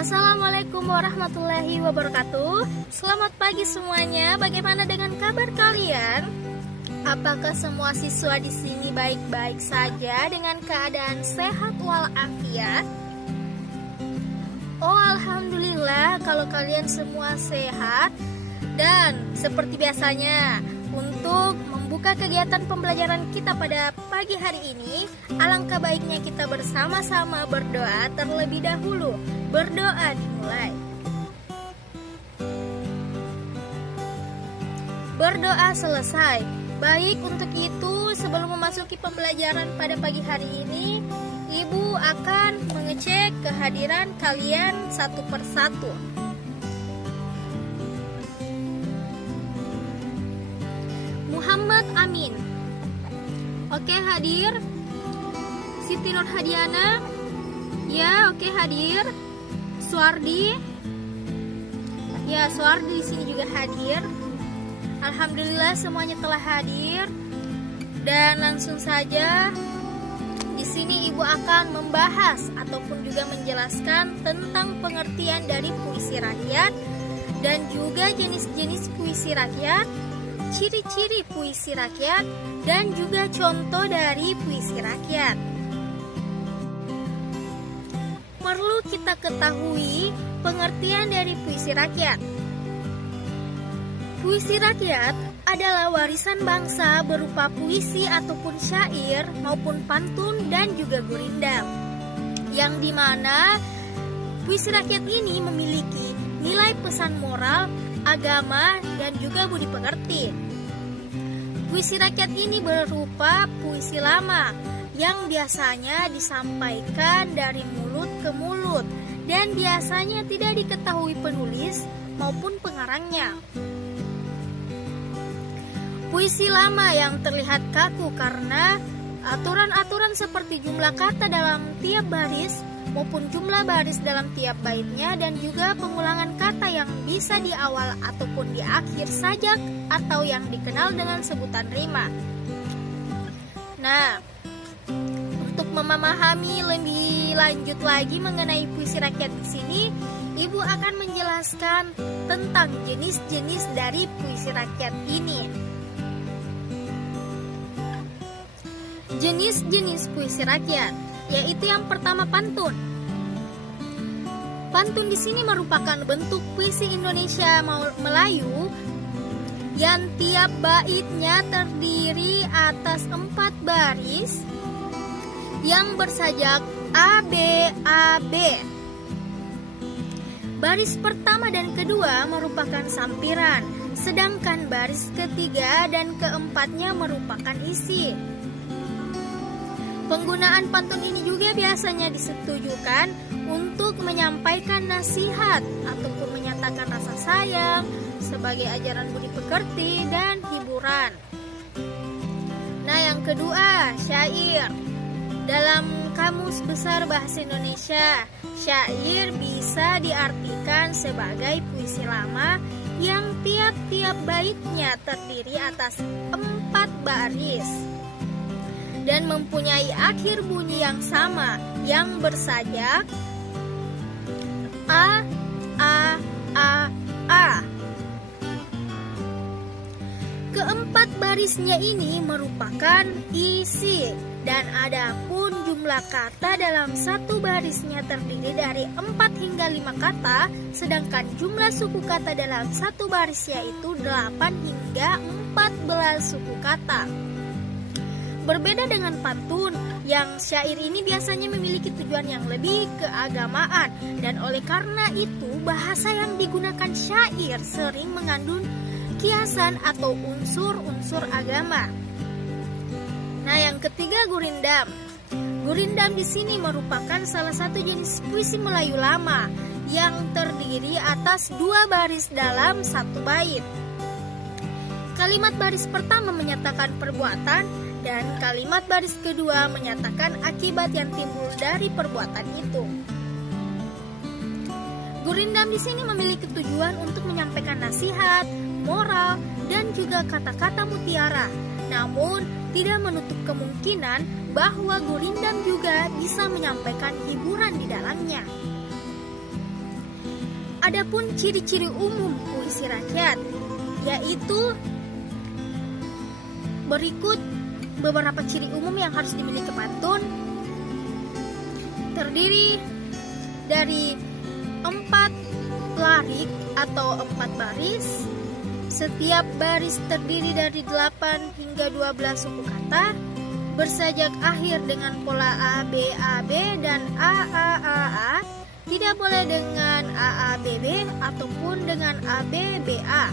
Assalamualaikum warahmatullahi wabarakatuh. Selamat pagi semuanya. Bagaimana dengan kabar kalian? Apakah semua siswa di sini baik-baik saja dengan keadaan sehat walafiat? Oh, alhamdulillah kalau kalian semua sehat. Dan seperti biasanya, untuk membuka kegiatan pembelajaran kita pada pagi hari ini, alangkah baiknya kita bersama-sama berdoa terlebih dahulu. Berdoa dimulai. Berdoa selesai. Baik, untuk itu sebelum memasuki pembelajaran pada pagi hari ini, Ibu akan mengecek kehadiran kalian satu persatu. Muhammad Amin. Oke, hadir. Siti Nur Hadiana. Ya, oke, hadir. Suardi. Ya, Suardi di sini juga hadir. Alhamdulillah semuanya telah hadir. Dan langsung saja di sini Ibu akan membahas ataupun juga menjelaskan tentang pengertian dari puisi rakyat dan juga jenis-jenis puisi rakyat, ciri-ciri puisi rakyat, dan juga contoh dari puisi rakyat. Perlu kita ketahui pengertian dari puisi rakyat. Puisi rakyat adalah warisan bangsa berupa puisi ataupun syair maupun pantun dan juga gurindam, yang dimana puisi rakyat ini memiliki nilai pesan moral, agama, dan juga budi pekerti. Puisi rakyat ini berupa puisi lama yang biasanya disampaikan dari mulut ke mulut dan biasanya tidak diketahui penulis maupun pengarangnya. Puisi lama yang terlihat kaku karena aturan-aturan seperti jumlah kata dalam tiap baris maupun jumlah baris dalam tiap baitnya dan juga pengulangan kata yang bisa di awal ataupun di akhir sajak atau yang dikenal dengan sebutan rima. Nah, untuk memahami lebih lanjut lagi mengenai puisi rakyat di sini, Ibu akan menjelaskan tentang jenis-jenis dari puisi rakyat ini. Jenis-jenis puisi rakyat, yaitu yang pertama pantun. Pantun di sini merupakan bentuk puisi Indonesia Melayu yang tiap baitnya terdiri atas 4 baris yang bersajak ABAB. Baris pertama dan kedua merupakan sampiran, sedangkan baris ketiga dan keempatnya merupakan isi. Penggunaan pantun ini juga biasanya disetujukan untuk menyampaikan nasihat ataupun menyatakan rasa sayang sebagai ajaran budi pekerti dan hiburan. Nah, yang kedua, syair. Dalam Kamus Besar Bahasa Indonesia, syair bisa diartikan sebagai puisi lama yang tiap-tiap baitnya terdiri atas 4 baris dan mempunyai akhir bunyi yang sama yang bersajak A, A, A, A. Keempat barisnya ini merupakan isi dan adapun jumlah kata dalam satu barisnya terdiri dari 4 hingga 5 kata, sedangkan jumlah suku kata dalam satu baris yaitu 8 hingga 14 suku kata. Berbeda dengan pantun, yang syair ini biasanya memiliki tujuan yang lebih keagamaan dan oleh karena itu bahasa yang digunakan syair sering mengandung kiasan atau unsur-unsur agama. Nah, yang ketiga, gurindam. Gurindam di sini merupakan salah satu jenis puisi Melayu lama yang terdiri atas 2 baris dalam 1 bait. Kalimat baris pertama menyatakan perbuatan dan kalimat baris kedua menyatakan akibat yang timbul dari perbuatan itu. Gurindam di sini memiliki tujuan untuk menyampaikan nasihat, moral, dan juga kata-kata mutiara. Namun, tidak menutup kemungkinan bahwa gurindam juga bisa menyampaikan hiburan di dalamnya. Adapun ciri-ciri umum puisi rakyat, yaitu berikut beberapa ciri umum yang harus dimiliki pantun. Terdiri dari 4 larik atau 4 baris. Setiap baris terdiri dari 8 hingga 12 suku kata. Bersajak akhir dengan pola A, B, dan A. Tidak boleh dengan AABB ataupun dengan ABBA.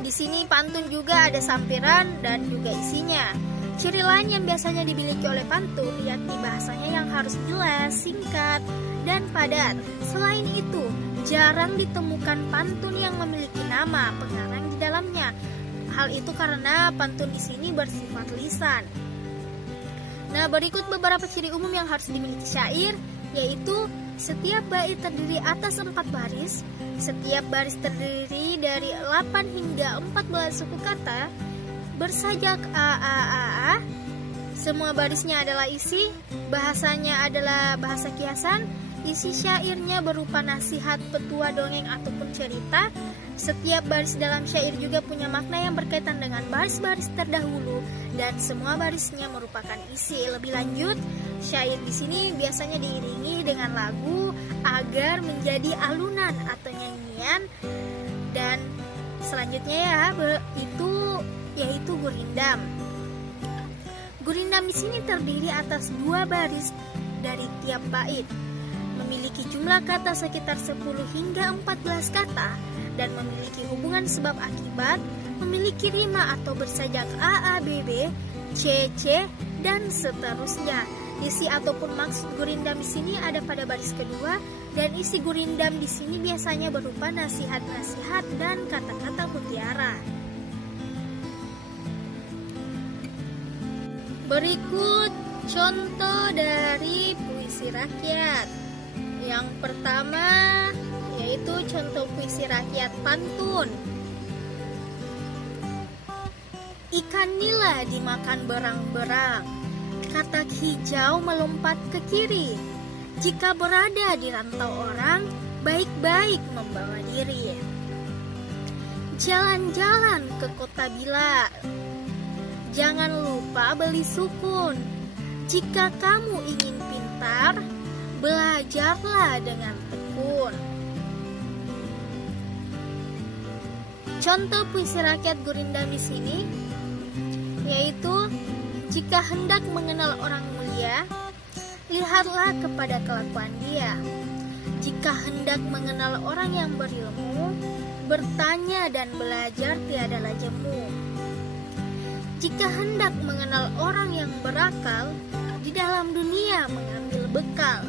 Di sini pantun juga ada sampiran dan juga isinya. Ciri lain yang biasanya dimiliki oleh pantun yakni bahasanya yang harus jelas, singkat, dan padat. Selain itu, jarang ditemukan pantun yang memiliki nama pengarang di dalamnya. Hal itu karena pantun di sini bersifat lisan. Nah, berikut beberapa ciri umum yang harus dimiliki syair, yaitu setiap bait terdiri atas 4 baris, setiap baris terdiri dari 8 hingga 14 suku kata, bersajak A. Semua barisnya adalah isi, bahasanya adalah bahasa kiasan, isi syairnya berupa nasihat, petua, dongeng, ataupun cerita. Setiap baris dalam syair juga punya makna yang berkaitan dengan baris-baris terdahulu dan semua barisnya merupakan isi. Lebih lanjut, syair di sini biasanya diiringi dengan lagu agar menjadi alunan atau nyanyian. Dan selanjutnya yaitu gurindam. Gurindam di sini terdiri atas 2 baris dari tiap bait, memiliki jumlah kata sekitar 10 hingga 14 kata, dan memiliki hubungan sebab akibat, memiliki rima atau bersajak AABB, CC, dan seterusnya. Isi ataupun maksud gurindam di sini ada pada baris kedua, dan isi gurindam di sini biasanya berupa nasihat-nasihat dan kata-kata mutiara. Berikut contoh dari puisi rakyat. Yang pertama yaitu contoh puisi rakyat pantun. Ikan nila dimakan berang-berang, katak hijau melompat ke kiri. Jika berada di rantau orang, baik-baik membawa diri. Jalan-jalan ke kota bila, jangan lupa beli sukun. Jika kamu ingin pintar, belajarlah dengan tekun. Contoh puisi rakyat gurindam di sini yaitu jika hendak mengenal orang mulia, lihatlah kepada kelakuan dia. Jika hendak mengenal orang yang berilmu, bertanya dan belajar tiadalah jemu. Jika hendak mengenal orang yang berakal, di dalam dunia mengambil bekal.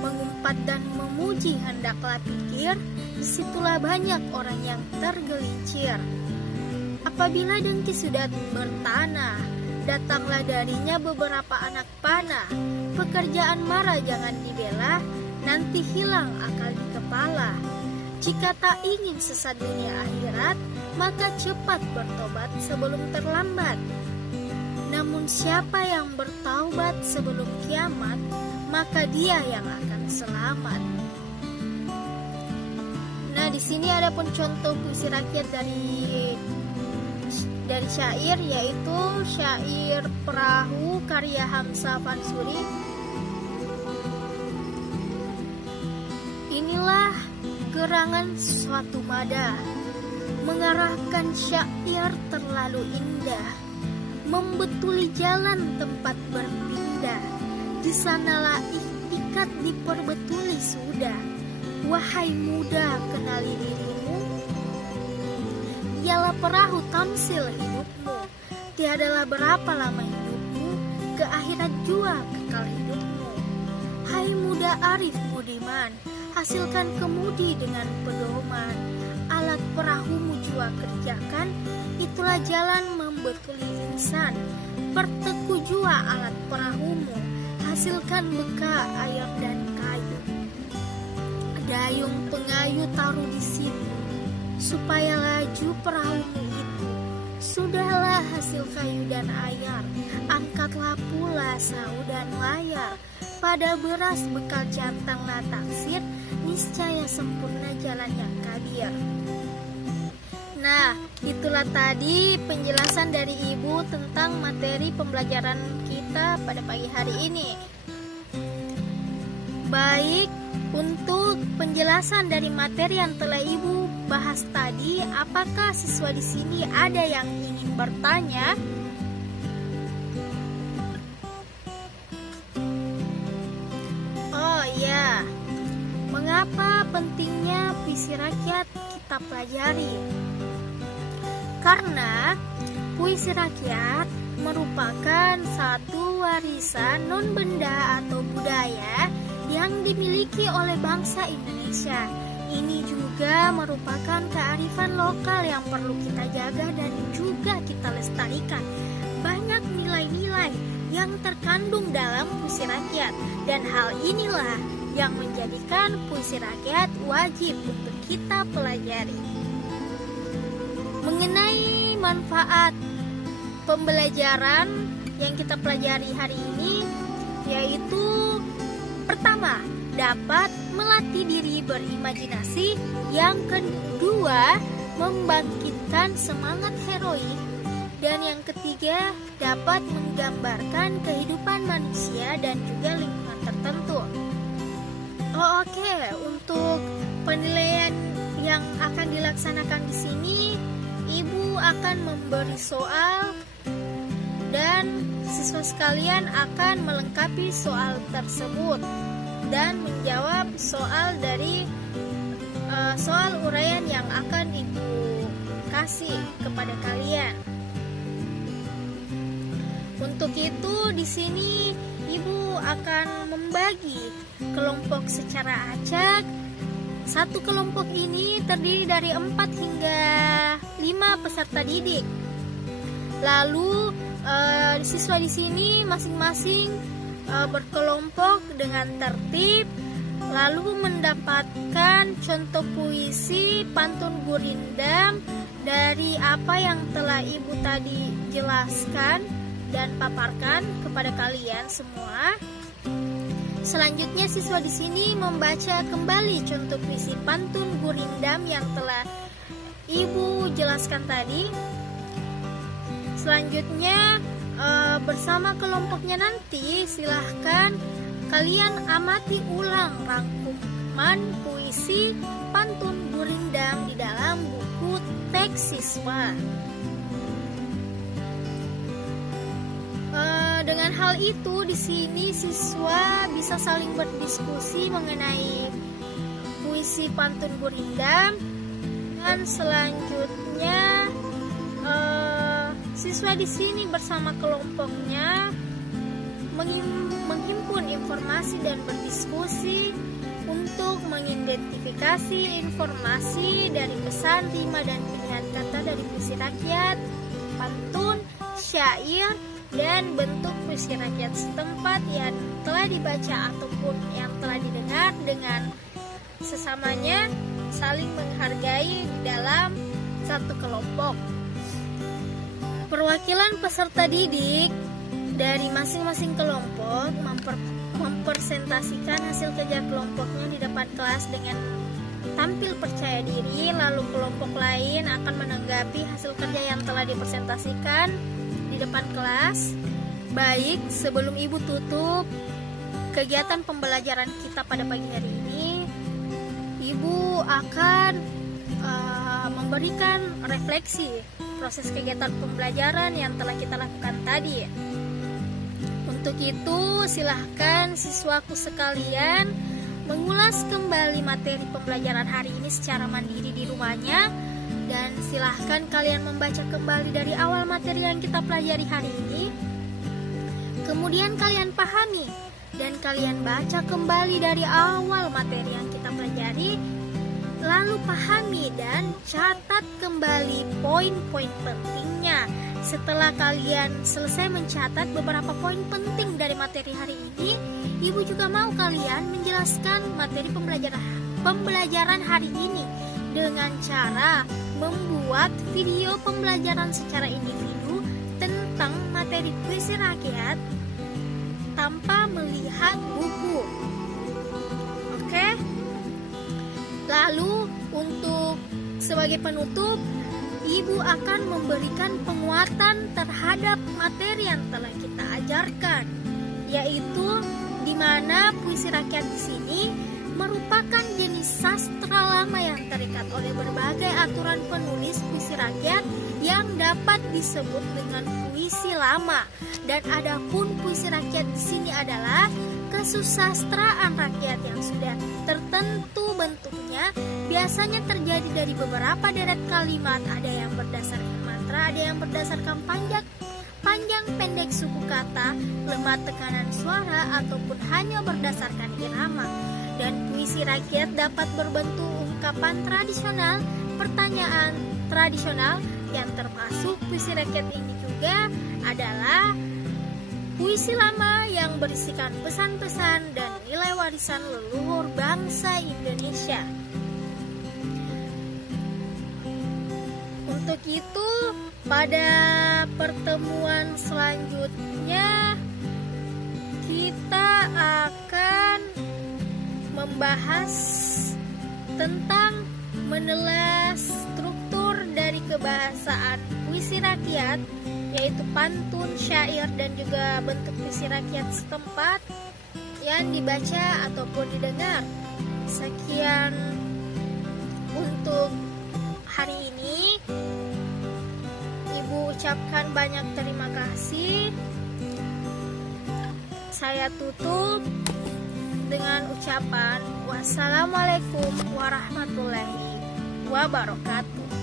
Mengumpat dan memuji hendaklah pikir, disitulah banyak orang yang tergelincir. Apabila dengki sudah bertanah, datanglah darinya beberapa anak panah. Pekerjaan marah jangan dibela, nanti hilang akal di kepala. Jika tak ingin sesat dunia akhirat, maka cepat bertobat sebelum terlambat. Namun siapa yang bertaubat sebelum kiamat, maka dia yang akan selamat. Nah, di sini ada pun contoh puisi rakyat dari syair, yaitu syair Perahu karya Hamzah Fansuri. Inilah gerangan suatu mada, mengarahkan syair terlalu indah, membetuli jalan tempat berpindah. Di sanalah ikhtikat diperbetuli sudah. Wahai muda, kenali dirimu, ialah perahu tamsil hidupmu. Tiadalah berapa lama hidupmu, ke akhirat jua kekal hidupmu. Hai muda arif budiman, hasilkan kemudi dengan pedoman. Alat perahumu jua kerjakan, itulah jalan membetuli insan. Perteku jua alat perahumu, hasilkan beka air dan kayu. Dayung pengayu taruh di situ, supaya laju perahumu itu. Sudahlah hasil kayu dan air, angkatlah pula sau dan layar. Pada beras bekal jantanglah taksir, niscaya sempurna jalan yang kabir. Nah, itulah tadi penjelasan dari Ibu tentang materi pembelajaran kita pada pagi hari ini. Baik, untuk penjelasan dari materi yang telah Ibu bahas tadi, apakah siswa di sini ada yang ingin bertanya? Oh ya, mengapa pentingnya puisi rakyat kita pelajari? Karena puisi rakyat merupakan satu warisan non-benda atau budaya yang dimiliki oleh bangsa Indonesia. Ini juga merupakan kearifan lokal yang perlu kita jaga dan juga kita lestarikan. Banyak nilai-nilai yang terkandung dalam puisi rakyat, dan hal inilah yang menjadikan puisi rakyat wajib untuk kita pelajari. Mengenai manfaat pembelajaran yang kita pelajari hari ini, yaitu pertama, dapat melatih diri berimajinasi. Yang kedua, membangkitkan semangat heroik. Dan yang ketiga, dapat menggambarkan kehidupan manusia dan juga lingkungan tertentu. Oke, untuk penilaian yang akan dilaksanakan di sini, Ibu akan memberi soal dan siswa sekalian akan melengkapi soal tersebut dan menjawab soal dari soal uraian yang akan Ibu kasih kepada kalian. Untuk itu di sini Ibu akan membagi kelompok secara acak. Satu kelompok ini terdiri dari 4 hingga 5 peserta didik. Lalu siswa di sini masing-masing berkelompok dengan tertib, lalu mendapatkan contoh puisi pantun gurindam dari apa yang telah Ibu tadi jelaskan dan paparkan kepada kalian semua. Selanjutnya siswa di sini membaca kembali contoh puisi pantun gurindam yang telah Ibu jelaskan tadi. Selanjutnya bersama kelompoknya nanti silahkan kalian amati ulang rangkuman puisi pantun gurindam di dalam buku teks siswa. Dengan hal itu di sini siswa bisa saling berdiskusi mengenai puisi pantun gurindam, dan selanjutnya siswa di sini bersama kelompoknya menghimpun informasi dan berdiskusi untuk mengidentifikasi informasi dari pesan, rima, dan pilihan kata dari puisi rakyat, pantun, syair, dan bentuk puisi rakyat setempat yang telah dibaca ataupun yang telah didengar dengan sesamanya, saling menghargai di dalam satu kelompok. Perwakilan peserta didik dari masing-masing kelompok mempresentasikan hasil kerja kelompoknya di depan kelas dengan tampil percaya diri, lalu kelompok lain akan menanggapi hasil kerja yang telah dipresentasikan di depan kelas. Baik, sebelum Ibu tutup kegiatan pembelajaran kita pada pagi hari ini, Ibu akan memberikan refleksi proses kegiatan pembelajaran yang telah kita lakukan tadi. Untuk itu, silahkan siswaku sekalian mengulas kembali materi pembelajaran hari ini secara mandiri di rumahnya. Dan silahkan kalian membaca kembali dari awal materi yang kita pelajari hari ini. Kemudian kalian pahami dan kalian baca kembali dari awal materi yang kita pelajari. Lalu pahami dan catat kembali poin-poin pentingnya. Setelah kalian selesai mencatat beberapa poin penting dari materi hari ini, Ibu juga mau kalian menjelaskan materi pembelajaran hari ini dengan cara membuat video pembelajaran secara individu tentang materi puisi rakyat tanpa melihat buku. Oke? Lalu untuk sebagai penutup, Ibu akan memberikan penguatan terhadap materi yang telah kita ajarkan, yaitu di mana puisi rakyat di sini merupakan jenis sastra lama yang terikat oleh berbagai aturan penulis puisi rakyat yang dapat disebut dengan puisi lama. Dan adapun puisi rakyat di sini adalah kesusastraan rakyat yang sudah tertentu bentuknya, biasanya terjadi dari beberapa deret kalimat, ada yang berdasarkan mantra, ada yang berdasarkan panjang pendek suku kata, lemah tekanan suara, ataupun hanya berdasarkan irama. Dan puisi rakyat dapat berbentuk ungkapan tradisional, pertanyaan tradisional, yang termasuk puisi rakyat ini juga adalah puisi lama yang berisikan pesan-pesan dan nilai warisan leluhur bangsa Indonesia. Untuk itu, pada pertemuan selanjutnya kita akan membahas tentang menelaah struktur dari kebahasaan puisi rakyat, yaitu pantun, syair, dan juga bentuk puisi rakyat setempat yang dibaca ataupun didengar. Sekian untuk hari ini. Ibu ucapkan banyak terima kasih. Saya tutup dengan ucapan wassalamualaikum warahmatullahi wabarakatuh.